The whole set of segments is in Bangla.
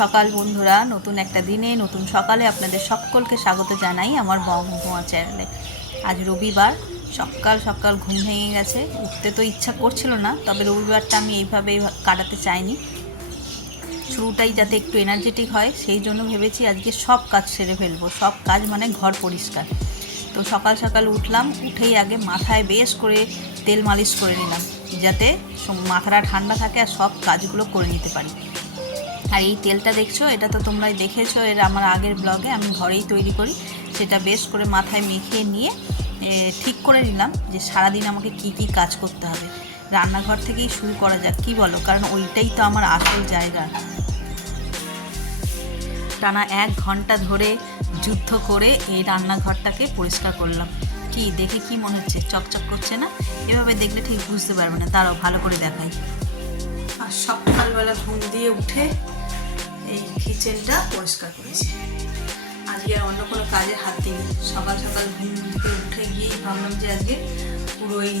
সকাল বন্ধুরা, নতুন একটা দিনে নতুন সকালে আপনাদের সকলকে স্বাগত জানাই আমার বঙ্গভূয়া চ্যানেলে। আজ রবিবার, সকাল সকাল ঘুম ভেঙে গেছে। উঠতে তো ইচ্ছা করছিল না, তবে রবিবারটা আমি এইভাবেই কাটাতে চাইনি। শুরুটাই যাতে একটু এনার্জেটিক হয় সেই জন্য ভেবেছি আজকে সব কাজ সেরে ফেলবো। সব কাজ মানে ঘর পরিষ্কার। তো সকাল সকাল উঠলাম, উঠেই আগে মাথায় বেশ করে তেল মালিশ করে নিলাম, যাতে মাথাটা ঠান্ডা থাকে আর সব কাজগুলো করে নিতে পারি। আর এই তেলটা দেখছো, এটা তো তোমরা দেখেছো এর আমার আগের ব্লগে, আমি ঘরেই তৈরি করি। সেটা বেশ করে মাথায় মেখে নিয়ে ঠিক করে নিলাম যে সারাদিন আমাকে কি কি কাজ করতে হবে। রান্নাঘর থেকেই শুরু করা যাক, কি বলো? কারণ ওইটাই তো আমার আসল জায়গা। টানা 1 ঘন্টা ধরে যুদ্ধ করে এই রান্নাঘরটাকে পরিষ্কার করলাম। কি দেখে কি মনে হচ্ছে? চকচক করছে না? এভাবে দেখলে ঠিক বুঝতে পারবে না, তারাও ভালো করে দেখাই। আর সকালবেলা ঘুম দিয়ে উঠে এই কিচেনটা পরিষ্কার করেছি। আজকে আর অন্য কোনো কাজে হাত দিইনি। সকাল সকাল ঘুম থেকে উঠে গিয়েই ভাবলাম যে আজকে পুরো এই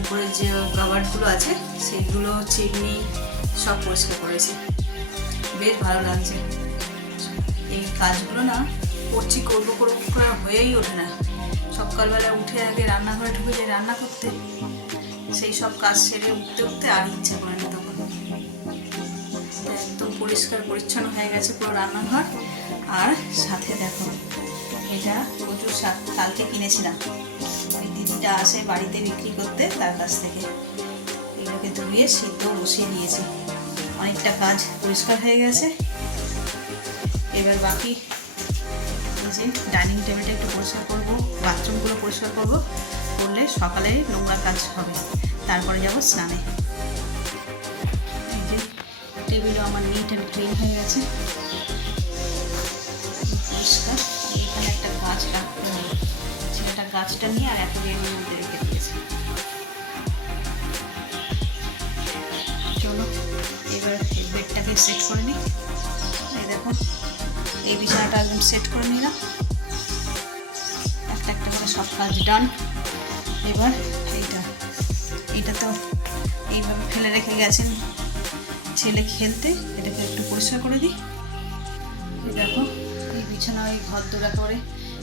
উপরে যে কভারগুলো আছে সেগুলো চিমনি সব পরিষ্কার করেছি। বেশ ভালো লাগছে। এই কাজগুলো না করবো করে হয়েই ওঠে না। সকালবেলা উঠে আগে রান্নাঘরে ঢুকে যাই রান্না করতে, সেই সব কাজ সেরে উঠতে উঠতে আর ইচ্ছে করে না তখন। একদম পরিষ্কার পরিচ্ছন্ন হয়ে গেছে পুরো রান্নাঘর। আর সাথে দেখো, এটা প্রচুর শাক কালকে কিনেছিলাম। ওই দিদিটা আসে বাড়িতে বিক্রি করতে, তার কাছ থেকে এগুলোকে ধুয়ে সিদ্ধ বসিয়ে দিয়েছি। অনেকটা কাজ পরিষ্কার হয়ে গেছে। এবার বাকি যে ডাইনিং টেবিলটা একটু পরিষ্কার করবো, বাথরুমগুলো পরিষ্কার করবো, করলে সকালে নোংরা কাজ হবে। তারপরে যাব স্নানে। এই যে টেবিলও আমার নিট অ্যান্ড ক্লিন হয়ে গেছে, পরিষ্কার। এখানে একটা গাছ রাখতে হবে, ছেলেটা গাছটা নিয়ে আর অ্যাকোয়ারিয়ামের মধ্যে রেখে দিয়েছে। চলো এবার বেডটাকে সেট করে নিই। এই দেখো, এই বিছানাটা একদম সেট করে নিলাম। একটা একটা করে সব কাজ ডান। এবার এইটা তো এইভাবে ফেলে রেখে গেছেন ছেলে খেলতে, এটাকে একটু পরিষ্কার করে দিই। দেখো, এই বিছানা ওই ঘর দোড়া করে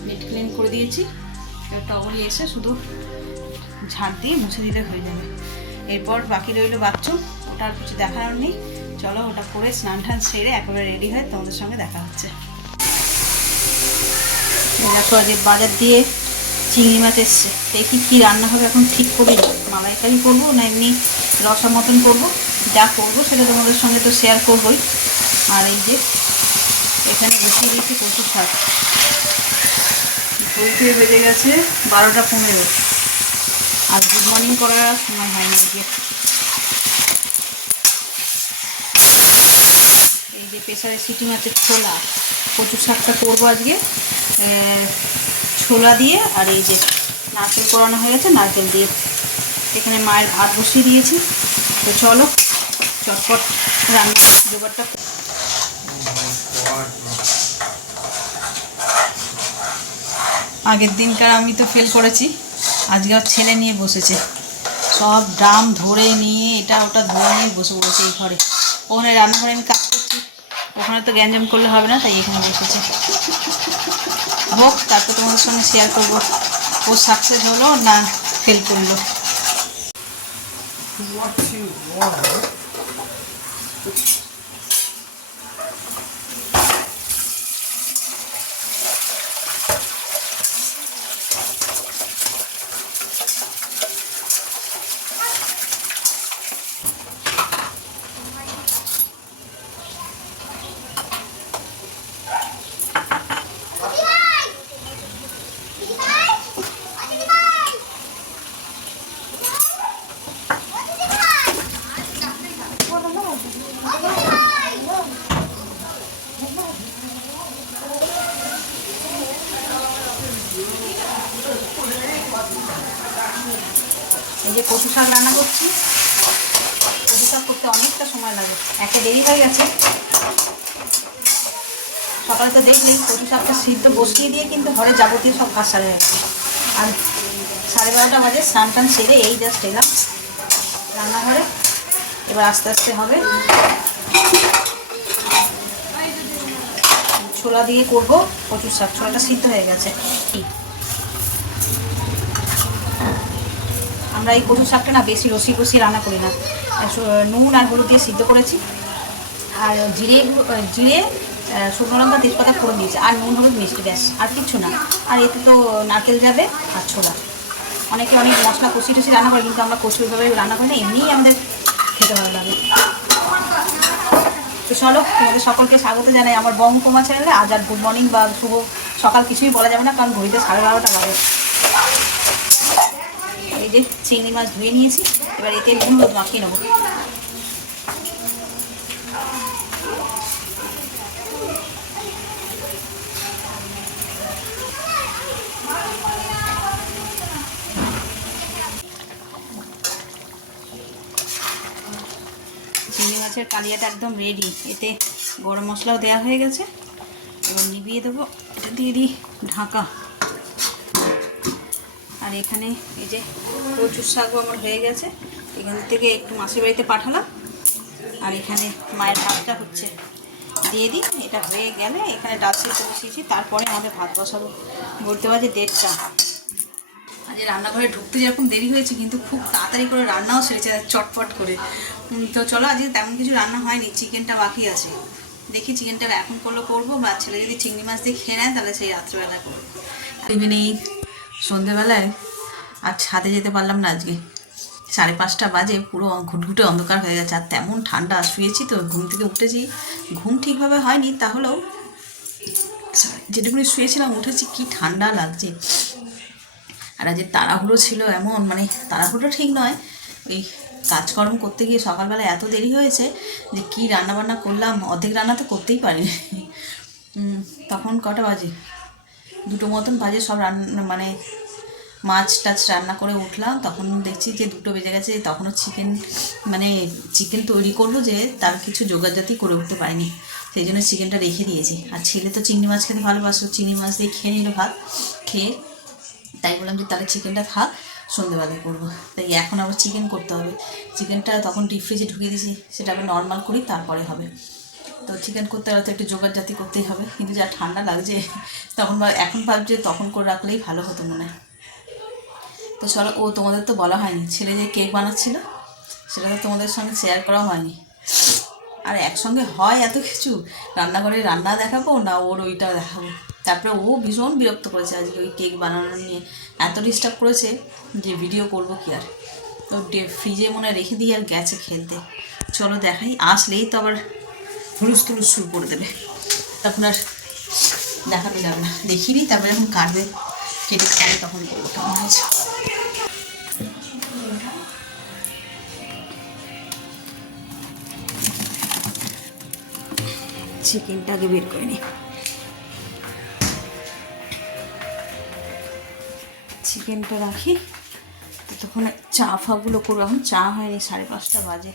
নেট ক্লিন করে দিয়েছি। টগরি এসে শুধু ঝাড় দিয়ে মুছে দিলে হয়ে যাবে। এরপর বাকি রইল বাথরুম, ওটা আর কিছু দেখানোর নেই। চলো ওটা করে স্নান টান সেরে একেবারে রেডি হয় তোমাদের সঙ্গে দেখা হচ্ছে। দেখো, আজকে বাজার দিয়ে চিংড়ি মাছ এসছে। দেখি কি রান্না হবে এখন ঠিক করি। মালাইকারি করবো না এমনি রসা মতন করবো, যা করবো সেটা তোমাদের সঙ্গে তো শেয়ার করবোই। আর এই যে এখানে বসিয়ে দিয়েছি কচুর শাক। ঘড়িতে বেজে গেছে 12টা 15। আর গুড মর্নিং করার সময় হয়নি। এই যে প্রেসারে সিটি মাছের ছোলা, কচুর শাকটা করবো আজকে ছোলা দিয়ে। আর এই যে নারকেল কোরানো হয়ে গেছে, নারকেল দিয়ে। এখানে মায়ের ভাত বসিয়ে দিয়েছি। তো চলো চটপট রান্না জোগাড়টা। আগের দিনকার আমি তো ফেল করেছি, আজকে আর ছেলে নিয়ে বসেছে। সব ড্রাম ধরে নিয়ে এটা ওটা ধরে নিয়ে বসে পড়েছে এই ঘরে। ওখানে রান্নাঘরে আমি কাজ করছি, ওখানে তো গ্যাঞ্জাম করলে হবে না, তাই এখানে বসেছে। হোক, তারপর তোমাদের সঙ্গে শেয়ার করবো ও সাকসেস হলো না ফেল করলো। এই যে কচু শাক রান্না করছি। কচু শাক করতে অনেকটা সময় লাগে, একে দেরি হয়ে গেছে। সকালে তো দেখলি কচু শাকটা সিদ্ধ বসিয়ে দিয়ে কিন্তু ঘরে যাবতীয় সব কাজ সারে রাখছি। আর 12:30 বাজে স্নান টান সেরে এই জাস্ট এলাম রান্নাঘরে। এবার আস্তে আস্তে হবে। ছোলা দিয়ে করব কচুর শাক। ছোলাটা সিদ্ধ হয়ে গেছে। আমরা এই কচুর শাকটা না বেশি রসি রান্না করি না, নুন আর হলুদ দিয়ে সিদ্ধ করেছি, আর জিরে শুকনো লঙ্কা তেজপাতা ফোড়ন দিয়েছি, আর নুন হলুদ মিষ্টি, ব্যাস, আর কিচ্ছু না। আর এতে তো নারকেল যাবে আর ছোলা। অনেকে অনেক মশলা কষি টুসি রান্না করে, কিন্তু আমরা কষিভাবে রান্না করি না, এমনিই আমাদের খেতে ভালো লাগে। তো চলো, তোমাদের সকলকে স্বাগত জানাই আমার বঙ্গকুমা চ্যানেলে। আজ আর গুড মর্নিং বা শুভ সকাল কিছুই বলা যাবে না, কারণ ঘড়িতে 12:30 বাজে। এই যে চিংড়ি মাছ ধুয়ে নিয়েছি, এবার এতে নুন হলুদ মাখিয়ে নেবো। চিংড়ি মাছের কালিয়াটা একদম রেডি, এতে গরম মশলাও দেওয়া হয়ে গেছে। এবার নিভিয়ে দেবো, এটা দিয়ে দিই ঢাকা। আর এখানে এই যে কচুর শাকও আমার হয়ে গেছে, এখান থেকে একটু মাসির বাড়িতে পাঠালাম। আর এখানে মায়ের ভাতটা হচ্ছে, দিয়ে দিই। এটা হয়ে গেলে এখানে ডাল সিদ্ধ বসিয়েছি, তারপরে আমাদের ভাত বসাবো। বলতে পারছি 1:30। আজ রান্নাঘরে ঢুকতে যেরকম দেরি হয়েছে, কিন্তু খুব তাড়াতাড়ি করে রান্নাও সেরেছে চটপট করে। তো চলো, আজকে তেমন কিছু রান্না হয়নি, চিকেনটা বাকি আছে। দেখি চিকেনটা এখন করবো, বা ছেলে যদি চিংড়ি মাছ দিয়ে খেয়ে নেয় তাহলে সেই রাত্রেবেলা করবো। ইভিনিং সন্ধ্যেবেলায় আর ছাদে যেতে পারলাম না আজকে। 5:30 বাজে, পুরো ঘুটঘুটে অন্ধকার হয়ে গেছে, আর তেমন ঠান্ডা। শুয়েছি তো, ঘুম থেকে উঠেছি, ঘুম ঠিকভাবে হয়নি, তাহলেও যেটুকুনি শুয়েছিলাম উঠেছি, কি ঠান্ডা লাগছে। আর আজ তাড়াহুড়ো ছিল এমন, মানে তাড়াহুড়ো ঠিক নয়, ওই কাজকর্ম করতে গিয়ে সকালবেলা এত দেরি হয়েছে যে কী রান্নাবান্না করলাম, অর্ধেক রান্না তো করতেই পারিনি। তখন কটা বাজে, 2টো মতন বাজে, সব রান্না মানে মাছ টাছ রান্না করে উঠলাম, তখন দেখছি যে 2টো বেজে গেছে। তখনও চিকেন তৈরি করবো, যে তার কিছু জোগাড়জাতি করে উঠতে পারিনি, সেই জন্য চিকেনটা রেখে দিয়েছি। আর ছেলে তো চিংড়ি মাছ খেতে ভালোবাসো, চিংড়ি মাছ দিয়ে খেয়ে নিল ভাত, খেয়ে তাই বললাম যে তাহলে চিকেনটা থাক, সন্ধ্যেবেলায় করবো। তাই এখন আবার চিকেন করতে হবে। চিকেনটা তখন ডিপ ফ্রিজে ঢুকিয়ে দিয়েছি, সেটা আমি নর্মাল করি, তারপরে হবে। তো চিকেন করতে গেলে তো একটু জোগাড়জাতি করতেই হবে, কিন্তু যা ঠান্ডা লাগছে তখন এখন ভাবছি তখন করে রাখলেই ভালো হতো মনে হয়। তো চলো, তোমাদের তো বলা হয়নি, ছেলে যে কেক বানাচ্ছিল সেটা তো তোমাদের সঙ্গে শেয়ার করা হয়নি। আর একসঙ্গে হয় এত কিছু, রান্নাঘরে রান্না দেখাবো না ওর ওইটা দেখাবো। তারপরে ও ভীষণ বিরক্ত করেছে আজকে ওই কেক বানানো নিয়ে, এত ডিস্টার্ব করেছে যে ভিডিও করবো কি আর। তো ফ্রিজে মনে রেখে দিয়ে আর গেছে খেলতে। চলো দেখাই, আসলেই তো আবার হুলুস তুলুস শুরু করে দেবে, তখন আর দেখাতে যাবে না। দেখিয়ে দিই, তারপরে যখন কাটবে কেটে খাবে তখন করবো কেমন হয়েছে। চিকেনটা আগে বের করে নিই। চিকেনটা রাখি, ততক্ষণ চা ফাগুলো করবো। এখন চা হয়নি, 5:30 বাজে।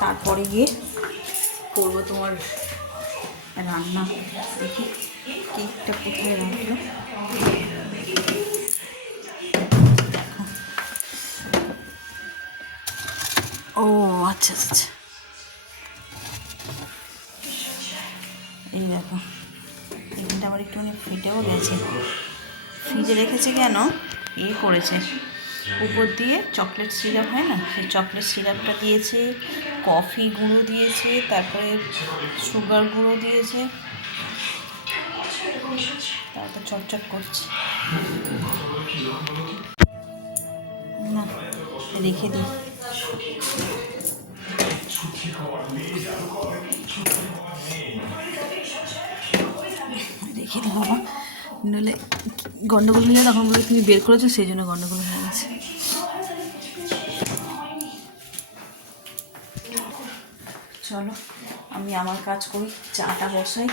তারপরে গিয়ে করবো তোমার রান্না। দেখি কেকটা কোথায় রাখলো। ও আচ্ছা আচ্ছা, এই দেখো, চিকেনটা আবার একটুখানি ফেটেও গেছে। ফ্রিজে রেখেছে কেন, করেছে উপর দিয়ে চকলেট সিরাপ হয় না, সেই চকলেট সিরাপটা দিয়েছে, কফি গুঁড়ো দিয়েছে, তারপরে সুগার গুঁড়ো দিয়েছে, তারপর চটচট করছে না, রেখে দিই। রেখে দিই বাবা, নাহলে গন্ডগোল হয়ে যায়। তখন বলে তুমি বের করেছো, সেই জন্য গন্ডগোল হয়ে গেছে। চলো আমি আমার কাজ করি, চাটা বসাই।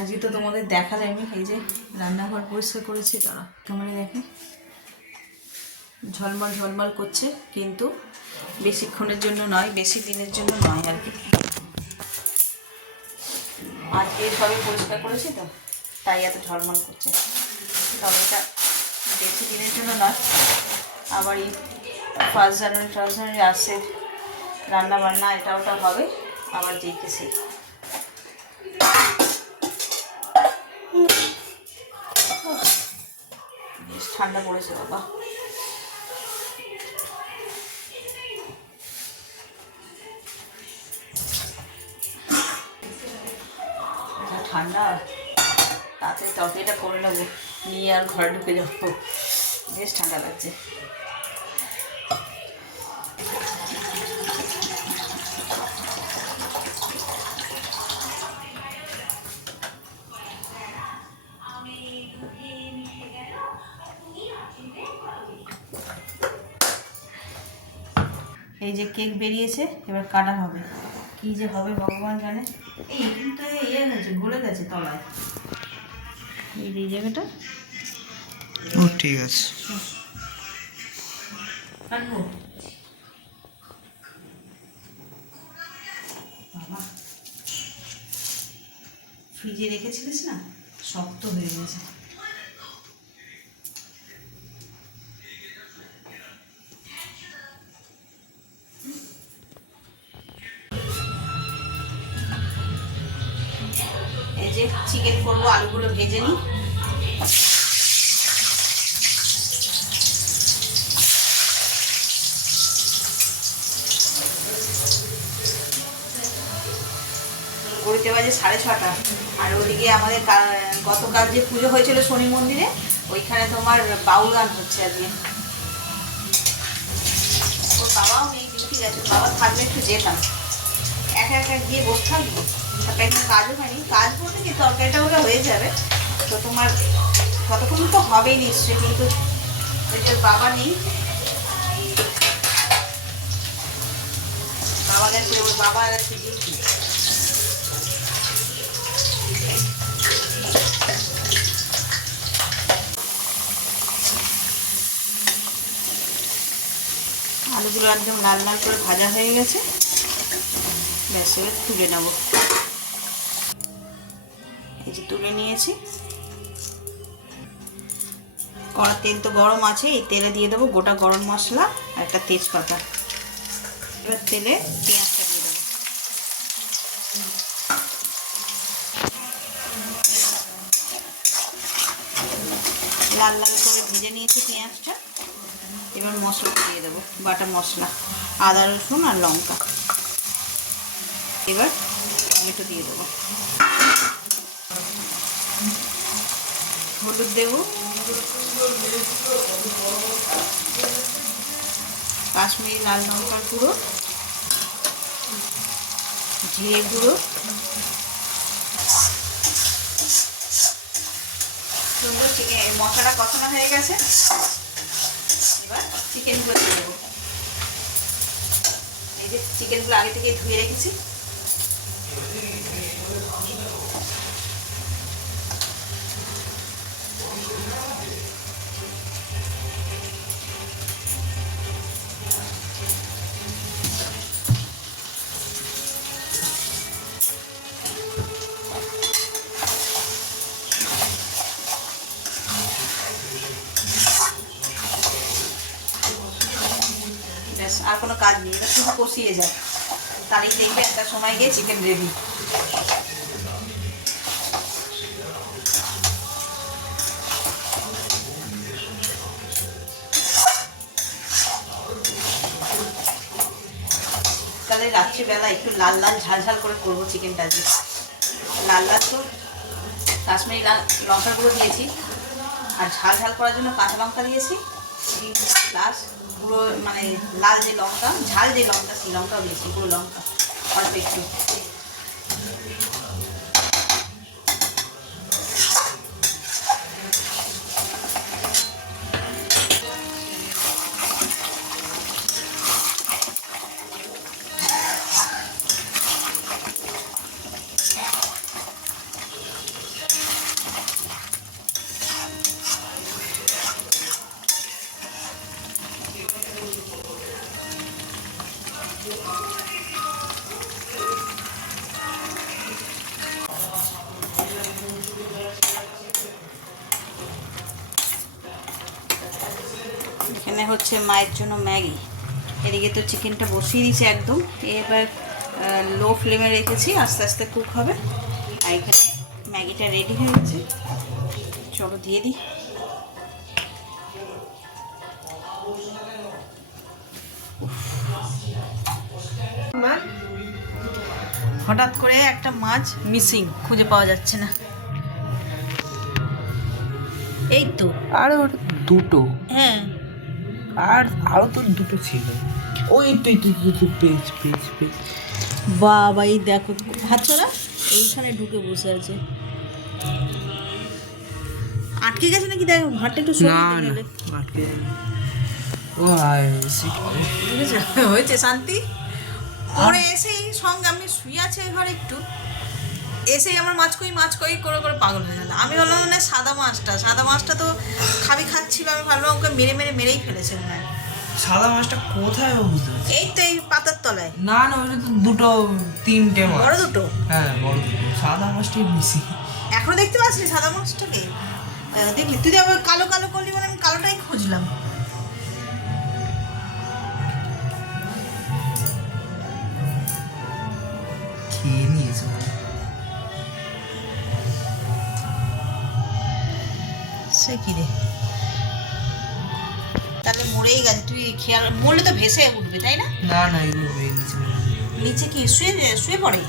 আজকে তো তোমাদের দেখালে আমি, এই যে রান্নাঘর পরিষ্কার করেছি, তারা ক্যামেরা দেখে ঝলমল ঝলমল করছে, কিন্তু বেশিক্ষণের জন্য নয়, বেশি দিনের জন্য নয় আর কি। আজকে সবই পরিষ্কার করেছি তো, তাই এত ঝলমল করছে। তবে এটা বেশি দিনের জন্য নয়, আবার এই ফার্স্ট জানুয়ারি আসছে, রান্না বান্না এটা ওটা হবে, আবার যেইকে সেই। বেশ ঠান্ডা পড়েছে বাবা। ঠান্ডা, তাতে তরকারিটা করে নেবো, নিয়ে আর ঘরে ঢুকে যাবো। বেশ ঠান্ডা লাগছে। এই যে কেক বেরিয়েছে, এবার কাটা হবে। কি যে হবে ভগবান জানে। এই কিন্তু ইয়ে গেছে, গলে গেছে তলায় এই জায়গাটা। ও ঠিক আছে, কাটবো। বাবা ফ্রিজে রেখেছিলিস না, শক্ত হয়ে গেছে। এই যে চিকেন করবো, আলুগুলো ভেজে নিই। ঘড়িতে বাজে 6:30, আর ওদিকে আমাদের গতকাল যে পুজো হয়েছিল শনি মন্দিরে, ওইখানে তোমার বাউল গান হচ্ছে আজকে। ওর বাবাও নেই, ডিউটি গেছে। বাবা থাকলে একটু যেতাম, একা একা গিয়ে বসে থাকবো, তারপরে একটু কাজও হয়নি। কাজ বলতে কি, তরকারিটা ওটা হয়ে যাবে, তো তোমার কতক্ষণ তো হবেই নিশ্চয়ই, কিন্তু ওই যে বাবা নেই, বাবা গেছে, ওর বাবা গেছে ডিউটি। আলুগুলো একদম লাল লাল করে ভাজা হয়ে গেছে, ব্যাস এবার তুলে নেব। এই যে তুলে নিয়েছি। কড়ার তেল তো গরম আছে, এই তেলে দিয়ে দেবো গোটা গরম মশলা আর একটা তেজপাতা। এবার তেলে পেঁয়াজটা দিয়ে দেবো। লাল লাল করে ভেজে নিয়েছি পেঁয়াজটা। এবার মশলা দিয়ে দেবো, বাটা মশলা, আদা রসুন আর লঙ্কা। এবার টমেটো দিয়ে দেবো, হলুদ দেবো, কাশ্মীরি লাল লঙ্কার গুঁড়ো, জিরে গুঁড়ো, সুন্দর চিকেন মশলাটা কষানো হয়ে গেছে। এবার চিকেনগুলো দিয়ে দেবো। এই যে চিকেনগুলো আগে থেকে ধুয়ে রেখেছি। আর কোনো কাজ নেই, এটা শুধু কষিয়ে যায়, তারই দেখবে একটা সময় গিয়ে চিকেন রেডি। তাহলে রাত্রিবেলা একটু লাল লাল ঝাল ঝাল করে করবো চিকেনটা। দিয়ে লাল লাল তো কাশ্মীরি লঙ্কার গুঁড়ো দিয়েছি, আর ঝাল ঝাল করার জন্য কাঁচা লঙ্কা দিয়েছি, প্লাস পুরো মানে লাল যে লঙ্কা, ঝাল যে লঙ্কা, সেই লঙ্কাও দিয়েছি, পুরো লঙ্কা অল্প একটু। হচ্ছে মায়ের জন্য ম্যাগি। এদিকে তো চিকেনটা বসিয়ে দিয়েছি একদম, এবার লো ফ্লেমে রেখেছি, আস্তে আস্তে কুক হবে। আর এখানে ম্যাগিটা রেডি হয়ে গেছে, চলো দিয়ে দিই। হঠাৎ করে একটা মাছ মিসিং, খুঁজে পাওয়া যাচ্ছে না। এই তো আর ওর দুটো, হ্যাঁ, আর আরো তো দুটো ছিল। ওই তো এই তো পেজ পেজ পেজ। বাবা এই দেখো হাতছাড়া এইখানে ঢুকে বসে আছে, আটকে গেছে নাকি দেখো, ঘরটা একটু না সরিয়ে না দিলে। আটকে যাবে। ও হায় বুঝেছো? হয়েছে শান্তি। পরে এসেই সঙ্গে আমি শুয়ে আছি ঘরে একটু, এসেই আমার মাছ কই করে করে পাগল হয়ে গেল। আমি ভাবলাম না সাদা মাছটা তো খাচ্ছিল, আমি ভাবলাম ওকে মেরেই ফেলেছে মনে হয়। সাদা মাছটা কোথায় ও বুঝতে পারছি। এই তো এই পাতার তলায়। না না ওটা তো দুটো তিনটে মাছ। বড় দুটো? হ্যাঁ বড় দুটো, সাদা মাছটাই বেশি। এখনো দেখতে পাচ্ছি সাদা মাছটাকে? দেখলি তুই আবার কালো কালো করলি, মানে আমি কালোটাই খুঁজলাম। খেয়ে নিয়েছে সে কি রে, তাহলে মরেই গেছে। তুই খেয়াল, মরলে তো ভেসে উঠবে তাই না? না না এগুলো হয়ে গেছে। নিচে কি শুয়ে শুয়ে পড়ে?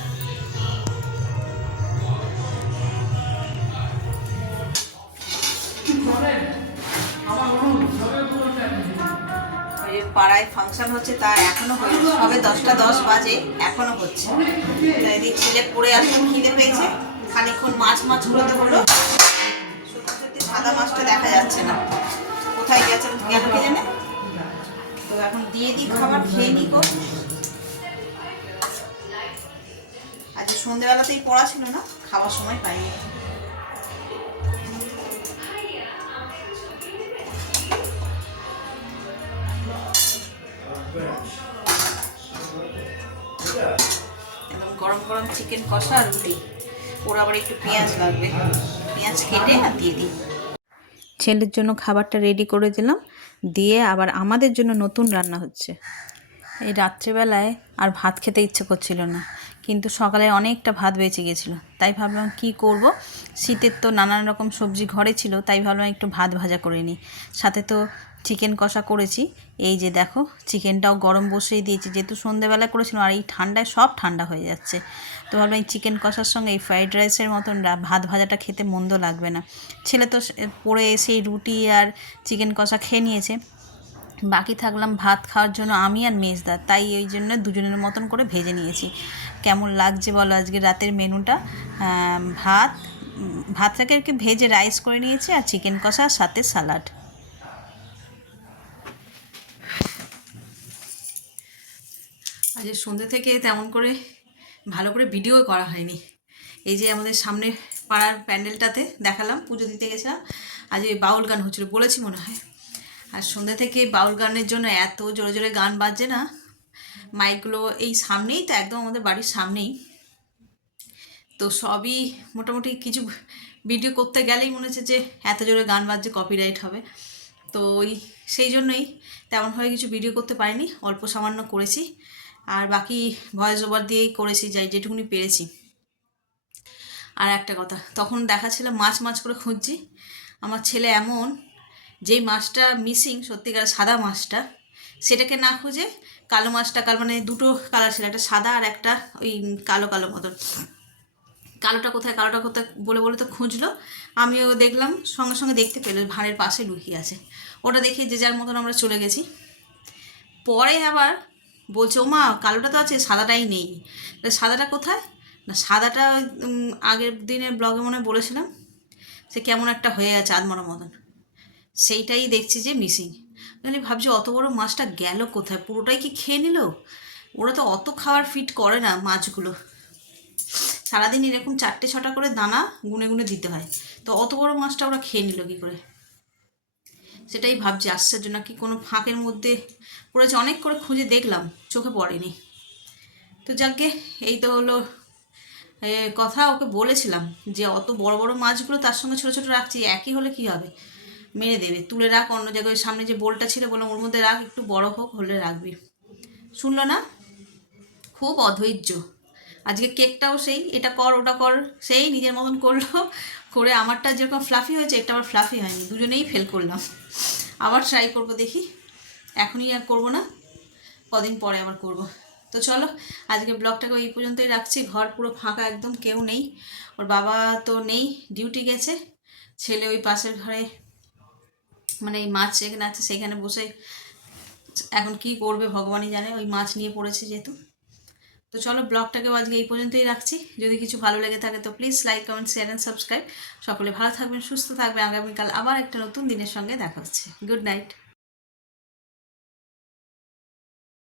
ওই যে পাড়ায় ফাংশন হচ্ছে, তা এখনো হয়নি, সবে 10টা 10 বাজে, এখনো হচ্ছে। তাই এদিকে ছেলে পড়ে আসলে খিদে পেয়েছে, খানিকক্ষণ মাছ করতে হলো। সত্যি সাদা মাছটা দেখা যাচ্ছে না, কোথায় গেছে গেল কে জানে। তো এখন দিয়ে দিই খাবার, খেয়ে নি গো। আজ সন্ধ্যেবেলাতেই পড়া ছিল না, খাওয়ার সময় পাইনি। একদম গরম গরম চিকেন কষা আর রুটি, ওর আবার একটু পেঁয়াজ লাগবে, পেঁয়াজ কেটে আর দিয়ে দিই। ছেলের জন্য খাবারটা রেডি করে দিলাম, দিয়ে আবার আমাদের জন্য নতুন রান্না হচ্ছে। এই রাত্রেবেলায় আর ভাত খেতে ইচ্ছে করছিল না, কিন্তু সকালে অনেকটা ভাত বেঁচে গেছিলো, তাই ভাবলাম কি করব, শীতের তো নানান রকম সবজি ঘরে ছিল, তাই ভাবলাম একটু ভাত ভাজা করে নিই। সাথে তো চিকেন কষা করেছি, এই যে দেখো চিকেনটাও গরম বসিয়ে দিয়েছি, যেহেতু সন্ধ্যেবেলা করেছিলাম আর এই ঠান্ডায় সব ঠান্ডা হয়ে যাচ্ছে। তো ভাবলাম এই চিকেন কষার সঙ্গে এই ফ্রাইড রাইসের মতন ভাত ভাজাটা খেতে মন্দ লাগবে না। ছেলে তো পড়ে এসে রুটি আর চিকেন কষা খেয়ে নিয়েছে, বাকি থাকলাম ভাত খাওয়ার জন্য আমি আর মেজদা, তাই এই জন্য দুজনের মতন করে ভেজে নিয়েছি। কেমন লাগছে বলো আজকে রাতের মেনুটা? ভাতটাকে আর কি ভেজে রাইস করে নিয়েছি, আর চিকেন কষা সাথে স্যালাড। আজ সন্ধ্যে থেকে তেমন করে ভালো করে ভিডিও করা হয়নি। এই যে আমাদের সামনে পাড়ার প্যান্ডেলটাতে দেখালাম, পুজো দিতে গেছিলাম, আজ এই বাউল গান হচ্ছিলো, বলেছি মনে হয়। আর সন্ধ্যে থেকে বাউল গানের জন্য এত জোরে জোরে গান বাজছে না, মাইকগুলো এই সামনেই তো, একদম আমাদের বাড়ির সামনেই তো, সবই মোটামুটি কিছু ভিডিও করতে গেলেই মনে হচ্ছে যে এত জোরে গান বাজছে কপিরাইট হবে। তো সেই জন্যই তেমনভাবে কিছু ভিডিও করতে পারিনি, অল্প সামান্য করেছি, আর বাকি ভয়েস ওভার দিয়েই করেছি যাই যেটুকুনি পেরেছি। আর একটা কথা, তখন দেখাচ্ছিল মাছ করে খুঁজছি, আমার ছেলে এমন, যেই মাছটা মিসিং সত্যিকার সাদা মাছটা, সেটাকে না খুঁজে কালো মাছটা, মানে দুটো কালার ছিল, একটা সাদা আর একটা ওই কালো কালো মতন, কালোটা কোথায় বলে বলে তো খুঁজলো, আমিও দেখলাম, সঙ্গে সঙ্গে দেখতে পেলো ভাঁড়ের পাশে লুকিয়ে আছে। ওটা দেখে যে যার মতন আমরা চলে গেছি। পরে আবার বলছে ও মা কালোটা তো আছে, সাদাটাই নেই। সাদাটা কোথায়? না সাদাটা আগের দিনের ব্লগে মনে বলেছিলাম, সে কেমন একটা হয়ে আছে আধমরা মতন, সেইটাই দেখছি যে মিসিং। মানে ভাবছি অত বড় মাছটা গেল কোথায়, পুরোটাই কি খেয়ে নিল? ওরা তো অত খাবার ফিট করে না মাছগুলো, সারাদিন এরকম 4-6টা করে দানা গুনে গুনে দিতে হয়, তো অত বড় মাছটা ওরা খেয়ে নিল কী করে? সেটাই ভাবছি, আশ্চর্য নাকি কোনো ফাঁকের মধ্যে পড়েছে। অনেক করে খুঁজে দেখলাম, চোখে পড়েনি। তো যাকে এই তো হলো কথা। ওকে বলেছিলাম যে অত বড় বড় মাছগুলো তার সঙ্গে ছোটো ছোটো রাখছি, একই হলে কী হবে, মেরে দেবে। তুলে রাখ অন্য জায়গায়, ওই সামনে যে বোলটা ছিল বললাম ওর মধ্যে রাখ, একটু বড় হোক হলে রাখবি। শুনলো না, খুব অধৈর্য। আজকে কেকটাও সেই এটা কর ওটা কর, সেই নিজের মতন করলো, করে আমারটা যেরকম ফ্লাফি হয়েছে এটা আবার ফ্লাফি হয়নি, দুজনেই ফেল করলাম। আবার ট্রাই করব, দেখি, এখনই আর করবো না, কদিন পরে আবার করব। তো চলো আজকে ব্লগটাকে এই পর্যন্তই রাখছি। ঘর পুরো ফাঁকা, একদম কেউ নেই। ওর বাবা তো নেই, ডিউটি গেছে। ছেলে ওই পাশের ঘরে মানে এই মাছ যেখানে আছে সেখানে বসে এখন কি করবে ভগবানই জানে, ওই মাছ নিয়ে পড়েছে যেহেতু। তো চলো ব্লগটাকেও আজকে এই পর্যন্তই রাখছি। যদি কিছু ভালো লেগে থাকে তো please like comment share and subscribe. সকলে ভালো থাকবেন, সুস্থ থাকবেন। আগামীকাল আবার একটা নতুন দিনের সঙ্গে দেখা হচ্ছে। Good night.